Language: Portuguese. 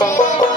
Música